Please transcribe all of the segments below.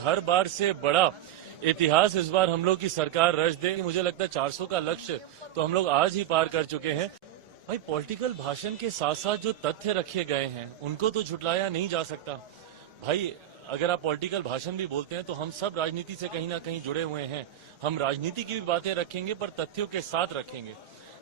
हर बार से बड़ा इतिहास इस बार हम लोग की सरकार रच दे। मुझे लगता है 400 का लक्ष्य तो हम लोग आज ही पार कर चुके हैं। भाई, पॉलिटिकल भाषण के साथ साथ जो तथ्य रखे गए हैं उनको तो झुटलाया नहीं जा सकता। भाई, अगर आप पॉलिटिकल भाषण भी बोलते हैं तो हम सब राजनीति से कहीं ना कहीं जुड़े हुए हैं। हम राजनीति की भी बातें रखेंगे पर तथ्यों के साथ रखेंगे।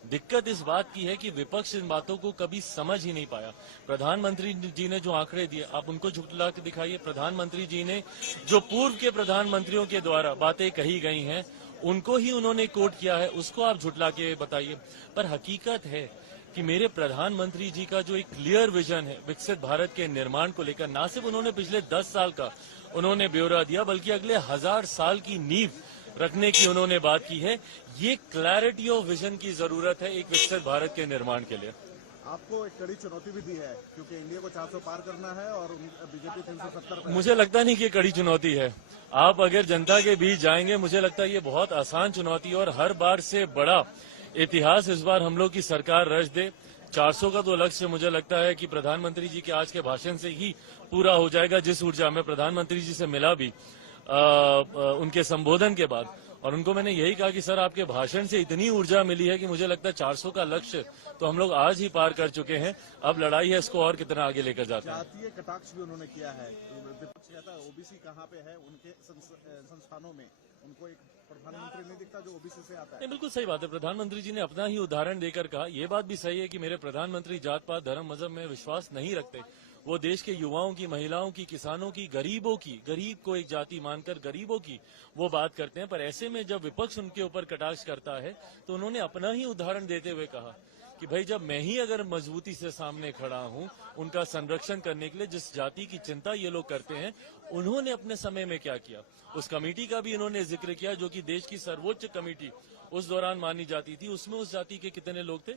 दिक्कत इस बात की है कि विपक्ष इन बातों को कभी समझ ही नहीं पाया। प्रधानमंत्री जी ने जो आंकड़े दिए आप उनको झुटला के दिखाइए। प्रधानमंत्री जी ने जो पूर्व के प्रधानमंत्रियों के द्वारा बातें कही गई हैं उनको ही उन्होंने कोट किया है, उसको आप झुटला के बताइए। पर हकीकत है कि मेरे प्रधानमंत्री जी का जो एक क्लियर विजन है विकसित भारत के निर्माण को लेकर, ना सिर्फ उन्होंने पिछले 10 साल का उन्होंने ब्यौरा दिया बल्कि अगले 1000 साल की नींव रखने की उन्होंने बात की है। ये क्लैरिटी ऑफ विजन की जरूरत है एक विकसित भारत के निर्माण के लिए। आपको एक कड़ी चुनौती भी दी है क्योंकि इंडिया को 400 पार करना है और बीजेपी 370 पे। मुझे लगता नहीं कि ये कड़ी चुनौती है। आप अगर जनता के बीच जाएंगे, मुझे लगता है ये बहुत आसान चुनौती है और हर बार से बड़ा इतिहास इस बार हम लोग की सरकार रच दे। 400 का तो लक्ष्य मुझे लगता है कि प्रधानमंत्री जी के आज के भाषण से ही पूरा हो जाएगा। जिस ऊर्जा में प्रधानमंत्री जी से मिला भी उनके संबोधन के बाद, और उनको मैंने यही कहा कि सर आपके भाषण से इतनी ऊर्जा मिली है कि मुझे लगता है 400 का लक्ष्य तो हम लोग आज ही पार कर चुके हैं। अब लड़ाई है इसको और कितना आगे लेकर जाते हैं। जातीय कटाक्ष भी उन्होंने किया है। विपक्ष कहता है ओबीसी कहाँ पे है, उनके संस्थानों में उनको एक प्रधानमंत्री नहीं दिखता जो ओबीसी से आता है। नहीं, बिल्कुल सही बात है। प्रधानमंत्री जी ने अपना ही उदाहरण देकर कहा। ये बात भी सही है कि मेरे प्रधानमंत्री जात पात धर्म मजहब में विश्वास नहीं रखते। वो देश के युवाओं की, महिलाओं की, किसानों की, गरीबों की, गरीब को एक जाति मानकर गरीबों की वो बात करते हैं। पर ऐसे में जब विपक्ष उनके ऊपर कटाक्ष करता है तो उन्होंने अपना ही उदाहरण देते हुए कहा कि भाई जब मैं ही अगर मजबूती से सामने खड़ा हूं उनका संरक्षण करने के लिए, जिस जाति की चिंता ये लोग करते हैं, उन्होंने अपने समय में क्या किया। उस कमेटी का भी इन्होंने जिक्र किया जो कि देश की सर्वोच्च कमेटी उस दौरान मानी जाती थी। उसमें उस जाति के कितने लोग थे।